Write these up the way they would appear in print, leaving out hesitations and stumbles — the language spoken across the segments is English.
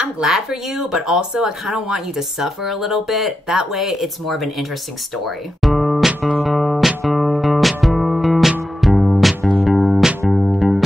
I'm glad for you, but also I kind of want you to suffer a little bit. That way it's more of an interesting story.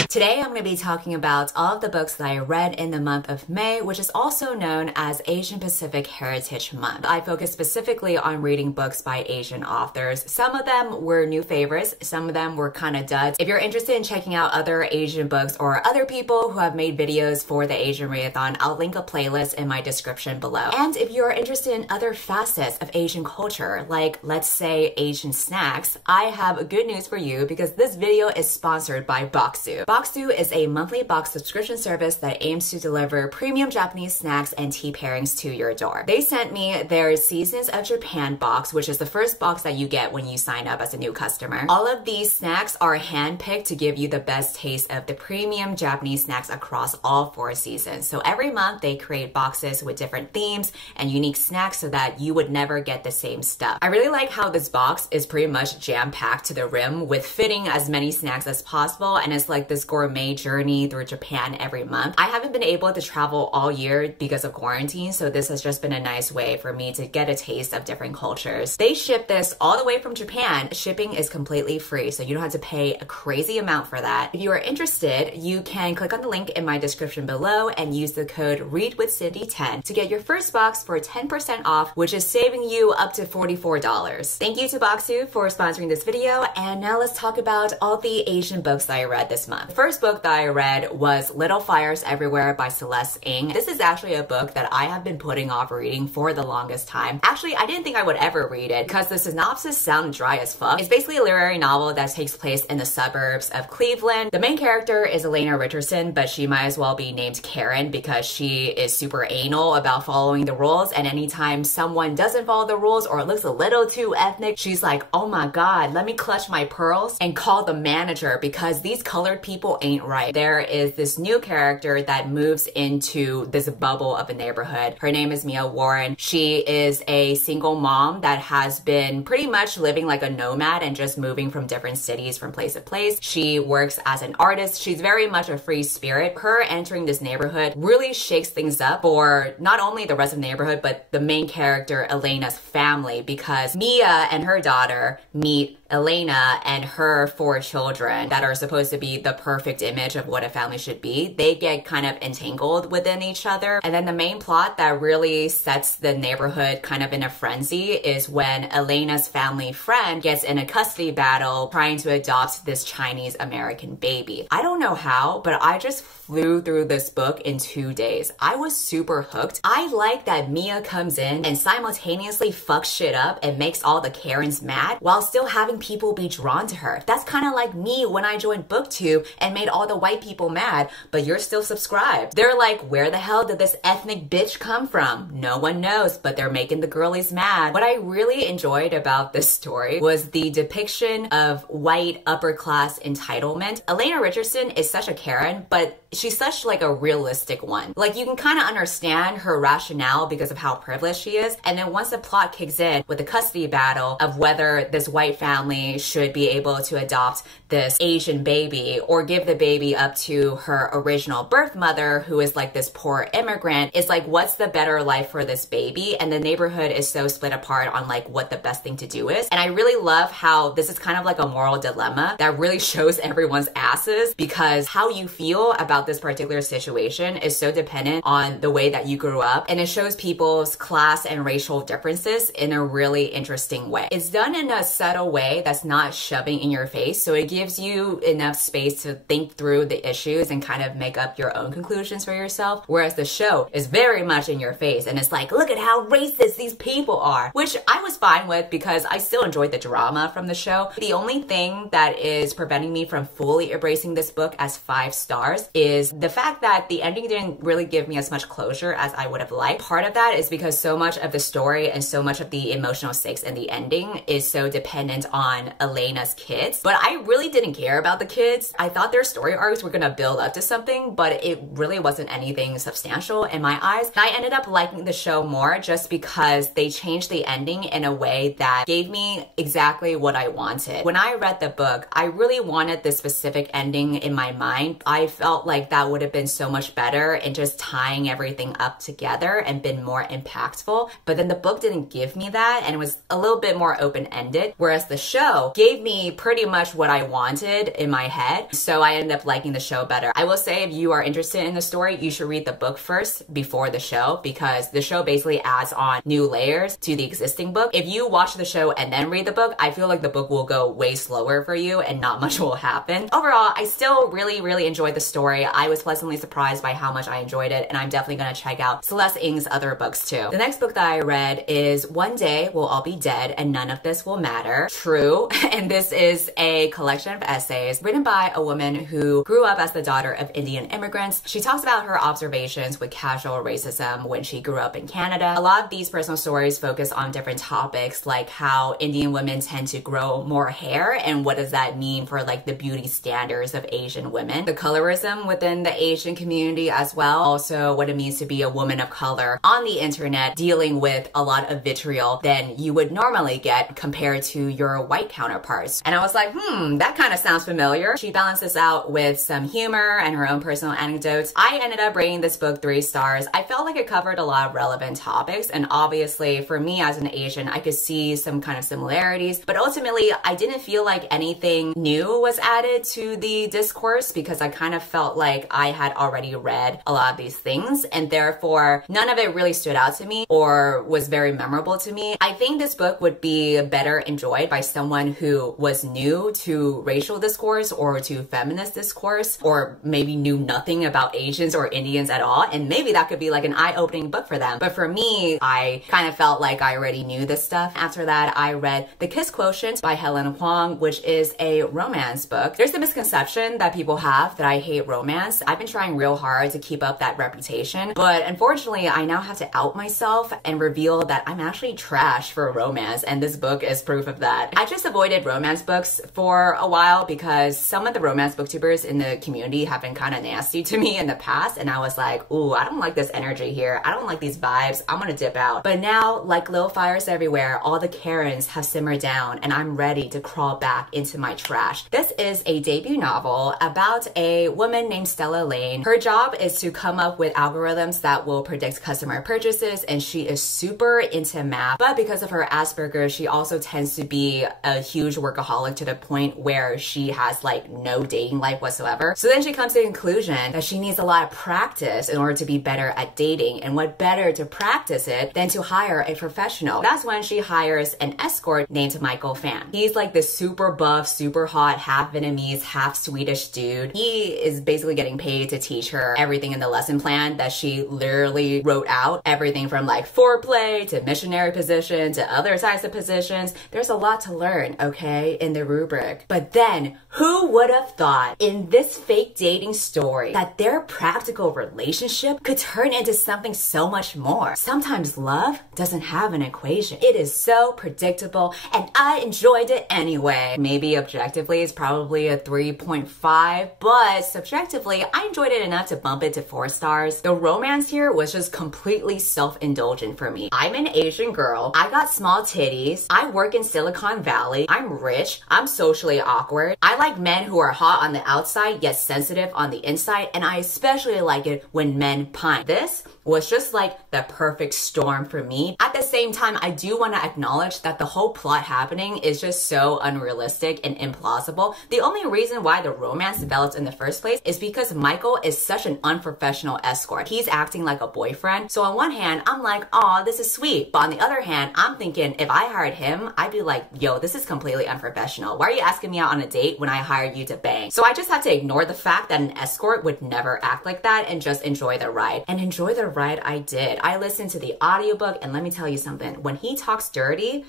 Today I'm going to be talking about all of the books that I read in the month of May, which is also known as Asian Pacific Heritage Month. I focus specifically on reading books by Asian authors. Some of them were new favorites, some of them were kind of duds. If you're interested in checking out other Asian books or other people who have made videos for the Asian Readathon, I'll link a playlist in my description below. And if you're interested in other facets of Asian culture, like let's say Asian snacks, I have good news for you because this video is sponsored by Bokksu. Bokksu is a monthly box subscription service that aims to deliver premium Japanese snacks and tea pairings to your door. They sent me their Seasons of Japan box, which is the first box that you get when you sign up as a new customer. All of these snacks are handpicked to give you the best taste of the premium Japanese snacks across all 4 seasons. So every month they create boxes with different themes and unique snacks so that you would never get the same stuff. I really like how this box is pretty much jam-packed to the rim with fitting as many snacks as possible, and it's like this gourmet journey through Japan every month. I haven't been able to travel all year because of quarantine, so this has just been a nice way for me to get a taste of different cultures. They ship this all the way from Japan. Shipping is completely free, so you don't have to pay a crazy amount for that. If you are interested, you can click on the link in my description below and use the code READWITHCINDY10 to get your first box for 10% off, which is saving you up to $44. Thank you to Bokksu for sponsoring this video, and now let's talk about all the Asian books that I read this month. The first book that I read was Little Fires Everywhere by Celeste Ng. This is actually a book that I have been putting off reading for the longest time. Actually, I didn't think I would ever read it because the synopsis sounded dry as fuck. It's basically a literary novel that takes place in the suburbs of Cleveland. The main character is Elena Richardson, but she might as well be named Karen because she is super anal about following the rules, and anytime someone doesn't follow the rules or looks a little too ethnic, she's like, oh my god, let me clutch my pearls and call the manager because these colored people ain't right. There is this new character that moves into this bubble of a neighborhood. Her name is Mia Warren. She is a single mom that has been pretty much living like a nomad and just moving from different cities from place to place. She works as an artist. She's very much a free spirit. Her entering this neighborhood really shakes things up for not only the rest of the neighborhood, but the main character, Elena's family, because Mia and her daughter meet Elena and her 4 children that are supposed to be the perfect image of what a family should be. They get kind of entangled within each other. And then the main plot that really sets the neighborhood kind of in a frenzy is when Elena's family friend gets in a custody battle trying to adopt this Chinese American baby. I don't know how, but I just flew through this book in 2 days. I was super hooked. I like that Mia comes in and simultaneously fucks shit up and makes all the Karens mad while still having people be drawn to her. That's kind of like me when I joined BookTube and made all the white people mad, but you're still subscribed. They're like, where the hell did this ethnic bitch come from? No one knows, but they're making the girlies mad. What I really enjoyed about this story was the depiction of white upper class entitlement. Elena Richardson is such a Karen, but she's such like a realistic one. Like you can kind of understand her rationale because of how privileged she is. And then once the plot kicks in with the custody battle of whether this white family should be able to adopt this Asian baby or give the baby up to her original birth mother, who is like this poor immigrant, it's like, what's the better life for this baby? And the neighborhood is so split apart on like what the best thing to do is. And I really love how this is kind of like a moral dilemma that really shows everyone's asses, because how you feel about this particular situation is so dependent on the way that you grew up, and it shows people's class and racial differences in a really interesting way. It's done in a subtle way that's not shoving in your face, so it gives you enough space to think through the issues and kind of make up your own conclusions for yourself, whereas the show is very much in your face and it's like, look at how racist these people are, which I was fine with because I still enjoyed the drama from the show. The only thing that is preventing me from fully embracing this book as 5 stars is the fact that the ending didn't really give me as much closure as I would have liked. Part of that is because so much of the story and so much of the emotional stakes in the ending is so dependent on on Elena's kids, but I really didn't care about the kids. I thought their story arcs were gonna build up to something, but it really wasn't anything substantial in my eyes. And I ended up liking the show more just because they changed the ending in a way that gave me exactly what I wanted. When I read the book, I really wanted this specific ending in my mind. I felt like that would have been so much better in just tying everything up together and been more impactful. But then the book didn't give me that, and it was a little bit more open-ended, whereas the show gave me pretty much what I wanted in my head. So I ended up liking the show better. I will say, if you are interested in the story, you should read the book first before the show, because the show basically adds on new layers to the existing book. If you watch the show and then read the book, I feel like the book will go way slower for you and not much will happen. Overall, I still really enjoyed the story. I was pleasantly surprised by how much I enjoyed it, and I'm definitely gonna check out Celeste Ng's other books too. The next book that I read is One Day We'll All Be Dead and None of This Will Matter. True. And this is a collection of essays written by a woman who grew up as the daughter of Indian immigrants. She talks about her observations with casual racism when she grew up in Canada. A lot of these personal stories focus on different topics, like how Indian women tend to grow more hair and what does that mean for like the beauty standards of Asian women, the colorism within the Asian community as well, also what it means to be a woman of color on the internet, dealing with a lot of vitriol than you would normally get compared to your white counterparts. And I was like, that kind of sounds familiar. She balanced this out with some humor and her own personal anecdotes. I ended up rating this book 3 stars. I felt like it covered a lot of relevant topics, and obviously for me as an Asian, I could see some kind of similarities, but ultimately I didn't feel like anything new was added to the discourse, because I kind of felt like I had already read a lot of these things, and therefore none of it really stood out to me or was very memorable to me. I think this book would be better enjoyed by someone who was new to racial discourse or to feminist discourse, or maybe knew nothing about Asians or Indians at all, and maybe that could be like an eye-opening book for them. But for me, I kind of felt like I already knew this stuff. After that, I read The Kiss Quotient by Helen Huang, which is a romance book. There's the misconception that people have that I hate romance. I've been trying real hard to keep up that reputation, but unfortunately, I now have to out myself and reveal that I'm actually trash for romance, and this book is proof of that. I just avoided romance books for a while because some of the romance booktubers in the community have been kind of nasty to me in the past, and I was like, ooh, I don't like this energy here. I don't like these vibes. I'm gonna dip out. But now, like little fires everywhere, all the Karens have simmered down, and I'm ready to crawl back into my trash. This is a debut novel about a woman named Stella Lane. Her job is to come up with algorithms that will predict customer purchases, and she is super into math, but because of her Asperger's, she also tends to be a huge workaholic to the point where she has like no dating life whatsoever. So then she comes to the conclusion that she needs a lot of practice in order to be better at dating, and what better to practice it than to hire a professional. That's when she hires an escort named Michael Fan. He's like this super buff, super hot, half Vietnamese, half Swedish dude. He is basically getting paid to teach her everything in the lesson plan that she literally wrote out. Everything from like foreplay to missionary position to other types of positions. There's a lot to learn, okay, in the rubric. But then, who would have thought in this fake dating story that their practical relationship could turn into something so much more? Sometimes love doesn't have an equation. It is so predictable, and I enjoyed it anyway. Maybe objectively it's probably a 3.5, but subjectively I enjoyed it enough to bump it to 4 stars. The romance here was just completely self-indulgent for me. I'm an Asian girl. I got small titties. I work in Silicon Valley. I'm rich. I'm socially awkward. I like men who are hot on the outside yet sensitive on the inside, and I especially like it when men pine. This was just like the perfect storm for me. At the same time, I do want to acknowledge that the whole plot happening is just so unrealistic and implausible. The only reason why the romance developed in the first place is because Michael is such an unprofessional escort. He's acting like a boyfriend. So on one hand, I'm like, aw, this is sweet. But on the other hand, I'm thinking if I hired him, I'd be like, yo, this is completely unprofessional. Why are you asking me out on a date when I hired you to bang? So I just had to ignore the fact that an escort would never act like that and just enjoy the ride. And enjoy the ride I did. I listened to the audiobook, and let me tell you something. When he talks dirty,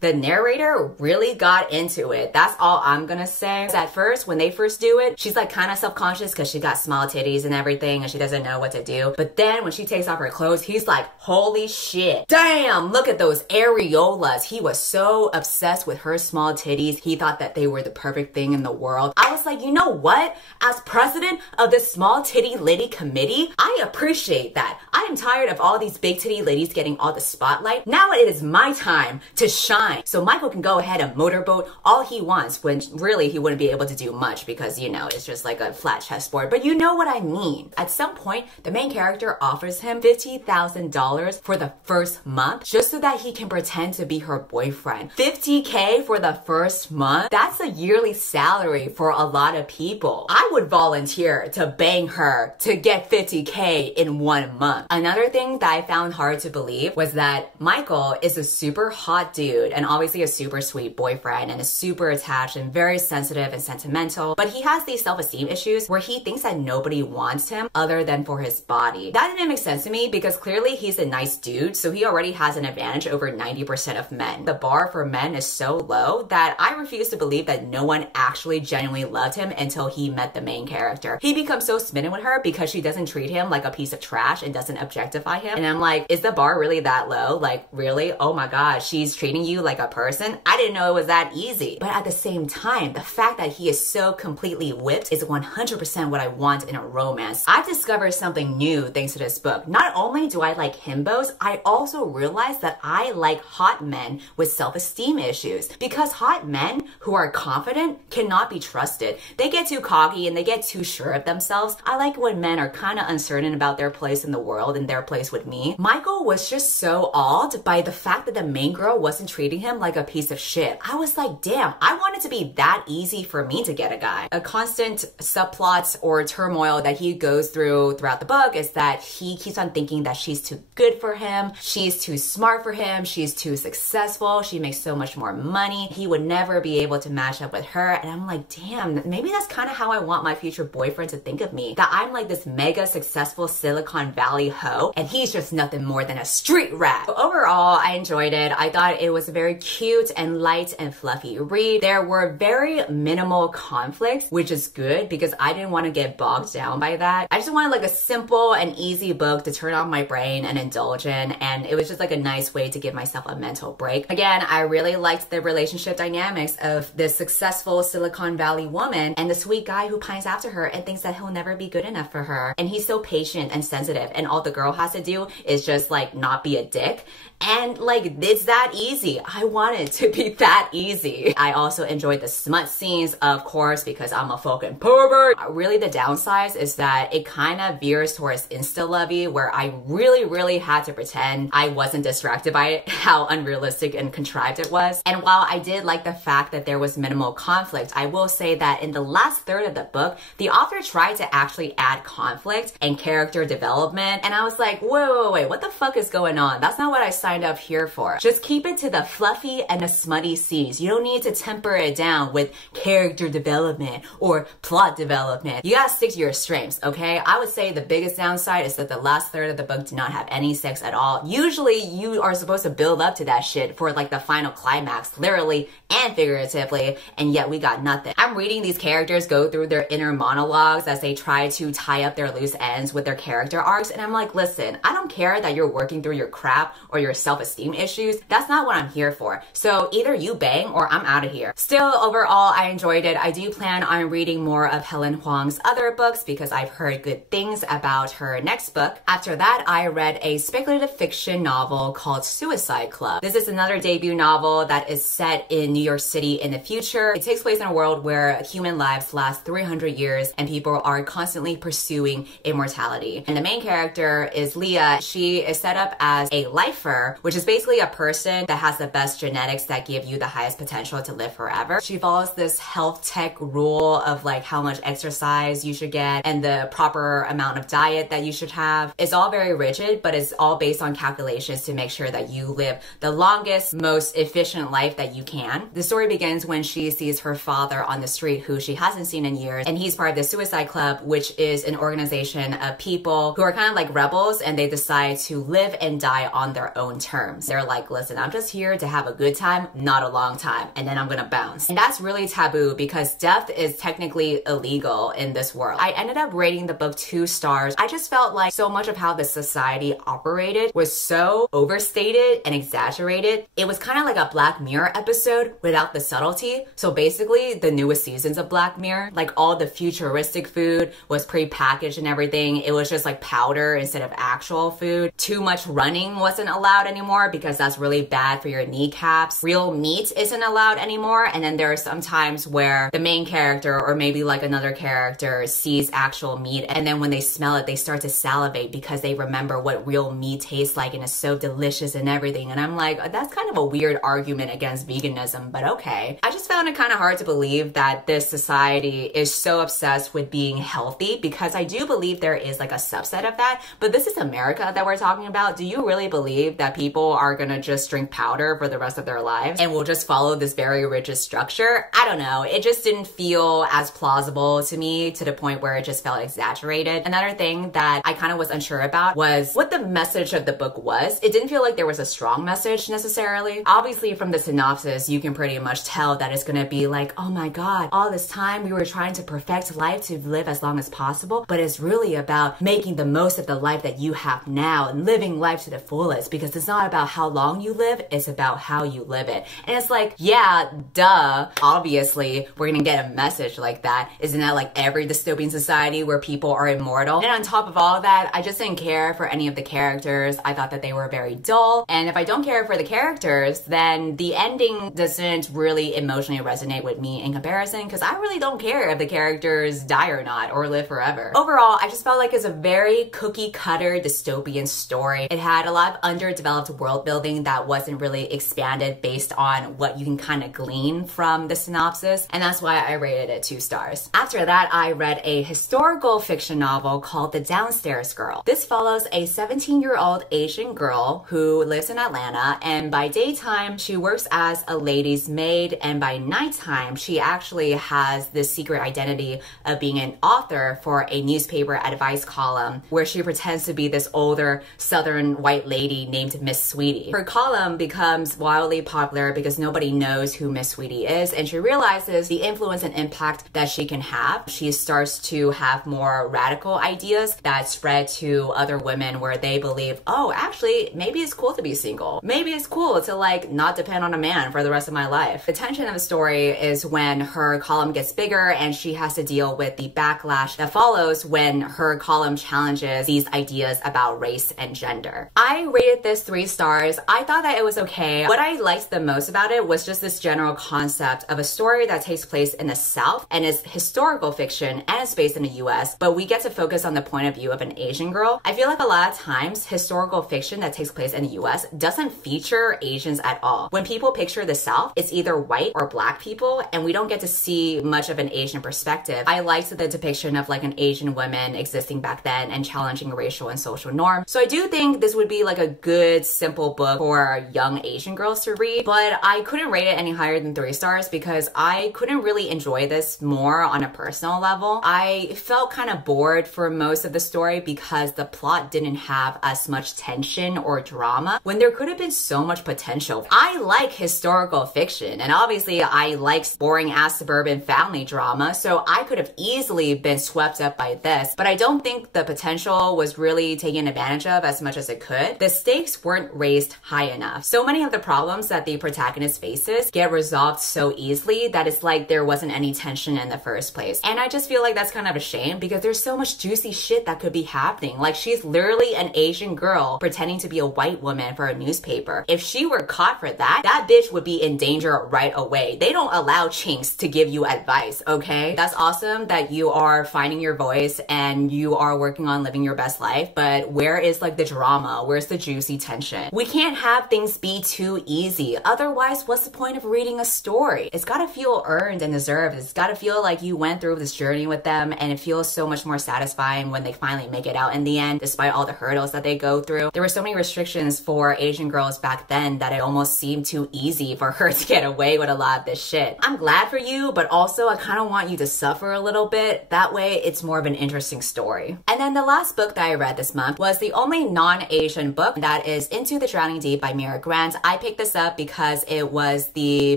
The narrator really got into it. That's all I'm gonna say. At first, when they first do it, she's like kind of self-conscious because she got small titties and everything and she doesn't know what to do. But then when she takes off her clothes, he's like, holy shit. Damn, look at those areolas. He was so obsessed with her small titties. He thought that they were the perfect thing in the world. I was like, you know what? As president of the Small Titty Liddy Committee, I appreciate that. I am tired of all these big titty ladies getting all the spotlight. Now it is my time to shine. So Michael can go ahead and motorboat all he wants when really he wouldn't be able to do much because, you know, it's just like a flat chessboard. But you know what I mean. At some point, the main character offers him $50,000 for the first month just so that he can pretend to be her boyfriend. $50K for the first month? That's a yearly salary for a lot of people. I would volunteer to bang her to get $50K in 1 month. Another thing that I found hard to believe was that Michael is a super hot dude and obviously a super sweet boyfriend and is super attached and very sensitive and sentimental, but he has these self-esteem issues where he thinks that nobody wants him other than for his body. That didn't make sense to me because clearly he's a nice dude, so he already has an advantage over 90% of men. The bar for men is so low that I refuse to believe that no one actually genuinely loved him until he met the main character. He becomes so smitten with her because she doesn't treat him like a piece of trash and doesn't objectify him. And I'm like, is the bar really that low? Like, really? Oh my god, she's treating you like a person? I didn't know it was that easy. But at the same time, the fact that he is so completely whipped is 100% what I want in a romance. I've discovered something new thanks to this book. Not only do I like himbos, I also realized that I like hot men with self-esteem issues because hot men who are confident cannot be trusted. They get too cocky and they get too sure of themselves. I like when men are kind of uncertain about their place in the world and their place with me. Michael was just so awed by the fact that the main girl wasn't treating him like a piece of shit. I was like, damn, I want it to be that easy for me to get a guy. A constant subplot or turmoil that he goes through throughout the book is that he keeps on thinking that she's too good for him, she's too smart for him, she's too successful, she makes so much more money, he would never be able to match up with her. And I'm like, damn, maybe that's kind of how I want my future boyfriend to think of me. That I'm like this mega successful Silicon Valley hoe and he's just nothing more than a street rat. But overall, I enjoyed it. I thought it was a very cute and light and fluffy read. There were very minimal conflicts, which is good because I didn't want to get bogged down by that. I just wanted like a simple and easy book to turn on my brain and indulge in, and it was just like a nice way to give myself a mental break. Again, I really liked the relationship dynamics of this successful Silicon Valley woman and the sweet guy who pines after her and thinks that he'll never be good enough for her. And he's so patient and sensitive, and all the girl has to do is just like not be a dick. And like, it's that easy. I want it to be that easy. I also enjoyed the smut scenes, of course, because I'm a fucking pervert. Really, the downside is that it kind of veers towards insta-lovey, where I really had to pretend I wasn't distracted by it, how unrealistic and contrived it was. And while I did like the fact that there was minimal conflict, I will say that in the last third of the book, the author tried to actually add conflict and character development. And I was like, wait, what the fuck is going on? That's not what I signed up here for. Just keep it to the fluffy and the smutty scenes. You don't need to temper it down with character development or plot development. You gotta stick to your strengths, okay? I would say the biggest downside is that the last third of the book did not have any sex at all. Usually you are supposed to build up to that shit for like the final climax, literally and figuratively, and yet we got nothing. I'm reading these characters go through their inner monologues as they try to tie up their loose ends with their character arcs, and I'm like, listen, I don't care that you're working through your crap or your self-esteem issues. That's not what I'm here for. So either you bang or I'm out of here. Still, overall, I enjoyed it. I do plan on reading more of Helen Huang's other books because I've heard good things about her next book. After that, I read a speculative fiction novel called Suicide Club. This is another debut novel that is set in New York City in the future. It takes place in a world where human lives last 300 years and people are constantly pursuing immortality. And the main character is Leah. She is set up as a lifer, which is basically a person that has the best genetics that give you the highest potential to live forever. She follows this health tech rule of like how much exercise you should get and the proper amount of diet that you should have. It's all very rigid, but it's all based on calculations to make sure that you live the longest, most efficient life that you can. The story begins when she sees her father on the street, who she hasn't seen in years, and he's part of the Suicide Club, which is an organization of people who are kind of like rebels, and they decide to live and die on their own terms. They're like, listen, I'm just here to have a good time, not a long time, and then I'm gonna bounce. And that's really taboo because death is technically illegal in this world. I ended up rating the book 2 stars. I just felt like so much of how the society operated was so overstated and exaggerated. It was kind of like a Black Mirror episode without the subtlety. So basically the newest seasons of Black Mirror, like all the futuristic food was pre-packaged and everything. It was just like powder instead of actual food. Too much running wasn't allowed anymore because that's really bad for your kneecaps. Real meat isn't allowed anymore. And then there are some times where the main character or maybe like another character sees actual meat, and then when they smell it, they start to salivate because they remember what real meat tastes like and it's so delicious and everything. And I'm like, that's kind of a weird argument against veganism, but okay. I just found it kind of hard to believe that this society is so obsessed with being healthy, because I do believe there is like a subset of that, but this is America that we're talking about. Do you really believe that people are gonna just drink powder for the rest of their lives and will just follow this very rigid structure? I don't know. It just didn't feel as plausible to me, to the point where it just felt exaggerated. Another thing that I kind of was unsure about was what the message of the book was. It didn't feel like there was a strong message necessarily. Obviously from the synopsis, you can pretty much tell that it's gonna be like, oh my God, all this time we were trying to perfect life to live as long as possible, but it's really about making the most of the life that you have now and living life to the fullest, because it's not about how long you live, it's about how you live it. And it's like, yeah, duh, obviously we're gonna get a message like that. Isn't that like every dystopian society where people are immortal? And on top of all of that, I just didn't care for any of the characters. I thought that they were very dull. And if I don't care for the characters, then the ending doesn't really emotionally resonate with me in comparison, because I really don't care if the characters die or not or live forever. Overall, I just felt like it's a very cookie cutter dystopian story. It had a lot of underdeveloped world building that wasn't really expanded based on what you can kind of glean from the synopsis, and that's why I rated it 2 stars. After that, I read a historical fiction novel called The Downstairs Girl. This follows a 17-year-old Asian girl who lives in Atlanta, and by daytime she works as a lady's maid, and by nighttime she actually has this secret identity of being an author for a newspaper advice column where she pretends to be this older southern white lady named Miss Sweetie. Her column becomes wildly popular because nobody knows who Miss Sweetie is, and she realizes the influence and impact that she can have. She starts to have more radical ideas that spread to other women where they believe, oh, actually, maybe it's cool to be single. Maybe it's cool to like not depend on a man for the rest of my life. The tension of the story is when her column gets bigger and she has to deal with the backlash that follows when her column challenges these ideas about race and gender. I rated this 3 stars. I thought that it was okay. What I liked the most about it was just this general concept of a story that takes place in the South and is historical fiction and it's based in the US, but we get to focus on the point of view of an Asian girl. I feel like a lot of times historical fiction that takes place in the US doesn't feature Asians at all. When people picture the South, it's either white or black people, and we don't get to see much of an Asian perspective. I liked the depiction of like an Asian woman existing back then and challenging racial and social norms. So I do think this would be like a good, simple book for young Asian girls to read, but I couldn't rate it any higher than 3 stars because I couldn't really enjoy this more on a personal level. I felt kind of bored for most of the story because the plot didn't have as much tension or drama when there could have been so much potential. I like historical fiction, and obviously I like boring ass suburban family drama, so I could have easily been swept up by this, but I don't think the potential was really taken advantage of as much as it could. The stakes weren't raised high enough. So many of the problems that the protagonist faces get resolved so easily that it's like there wasn't any tension in the first place. And I just feel like that's kind of a shame because there's so much juicy shit that could be happening. Like, she's literally an Asian girl pretending to be a white woman for a newspaper. If she were caught for that, that bitch would be in danger right away. They don't allow chinks to give you advice, okay? That's awesome that you are finding your voice and you are working on living your best life, but where is like the drama? Where's the juicy tension? We can't have things be too easy. Otherwise, what's the point of reading a story? It's gotta feel earned and deserved. It's gotta feel like you went through this journey with them, and it feels so much more satisfying when they finally make it out in the end, despite all the hurdles that they go through. There were so many restrictions for Asian girls back then that it almost seemed too easy for her to get away with a lot of this shit. I'm glad for you, but also I kind of want you to suffer a little bit. That way it's more of an interesting story. And then the last book that I read this month was the only non-Asian book, that is Into the Drowning Deep by Mira Grant. I picked this up because it was the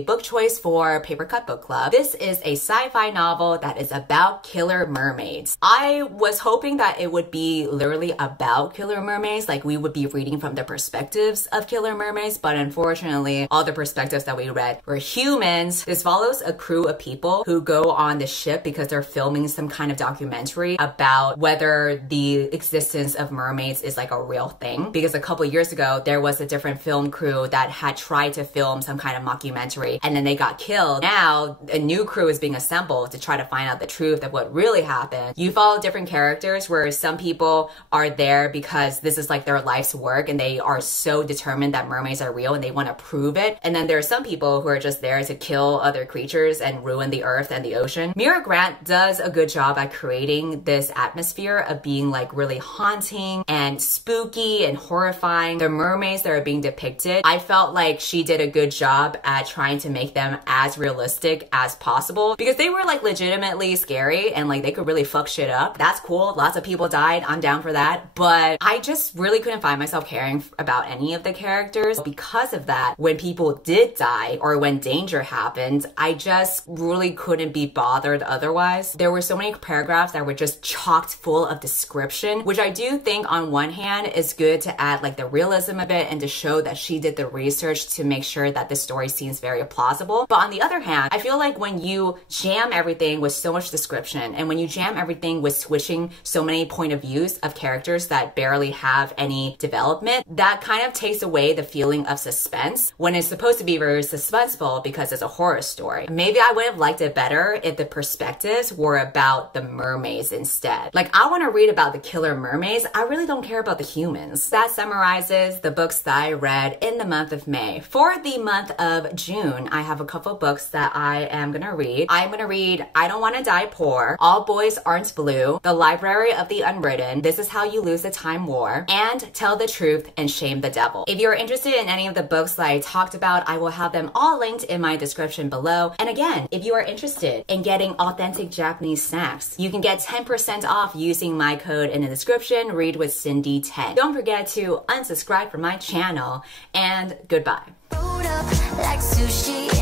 book choice for Paper Cut Book Club. This is a sci-fi novel that is about killer mermaids. I was hoping that it would be literally about killer mermaids, like we would be reading from the perspectives of killer mermaids, but unfortunately, all the perspectives that we read were humans. This follows a crew of people who go on the ship because they're filming some kind of documentary about whether the existence of mermaids is like a real thing. Because a couple years ago, there was a different film crew that had tried to film some kind of mockumentary and then they got killed. Now, a new crew is being assembled to try to find out the truth of what really happened. You follow different characters where some people are there because this is like their life's work and they are so determined that mermaids are real and they want to prove it. And then there are some people who are just there to kill other creatures and ruin the earth and the ocean. Mira Grant does a good job at creating this atmosphere of being like really haunting and spooky and horrifying. The mermaids that are being depicted, I felt like she did a good job at trying to make them as realistic as possible because they were like legitimately scary and like they could really fuck shit up. That's cool. Lots of people died. I'm down for that. But I just really couldn't find myself caring about any of the characters. Because of that, when people did die or when danger happened, I just really couldn't be bothered otherwise. There were so many paragraphs that were just chocked full of description, which I do think on one hand is good to add like the realism of it and to show that she did the research to make sure that the story seems very plausible. But on the other hand, I feel like when you jam everything with so much description and when you jam everything with switching so many point of views of characters that barely have any development, that kind of takes away the feeling of suspense when it's supposed to be very suspenseful because it's a horror story. Maybe I would have liked it better if the perspectives were about the mermaids instead. Like, I want to read about the killer mermaids. I really don't care about the humans. That summarizes the books that I read in the month of May. For the month of June, I have a couple books that I am gonna read. I'm gonna read I Don't Want to Die Poor, All Boys Aren't Blue, The Library of the Unwritten, This Is How You Lose the Time War, and Tell the Truth and Shame the Devil. If you're interested in any of the books that I talked about, I will have them all linked in my description below. And again, if you are interested in getting authentic Japanese snacks, you can get 10% off using my code in the description, Read with Cindy 10. Don't forget to unsubscribe from my channel, and goodbye. Like sushi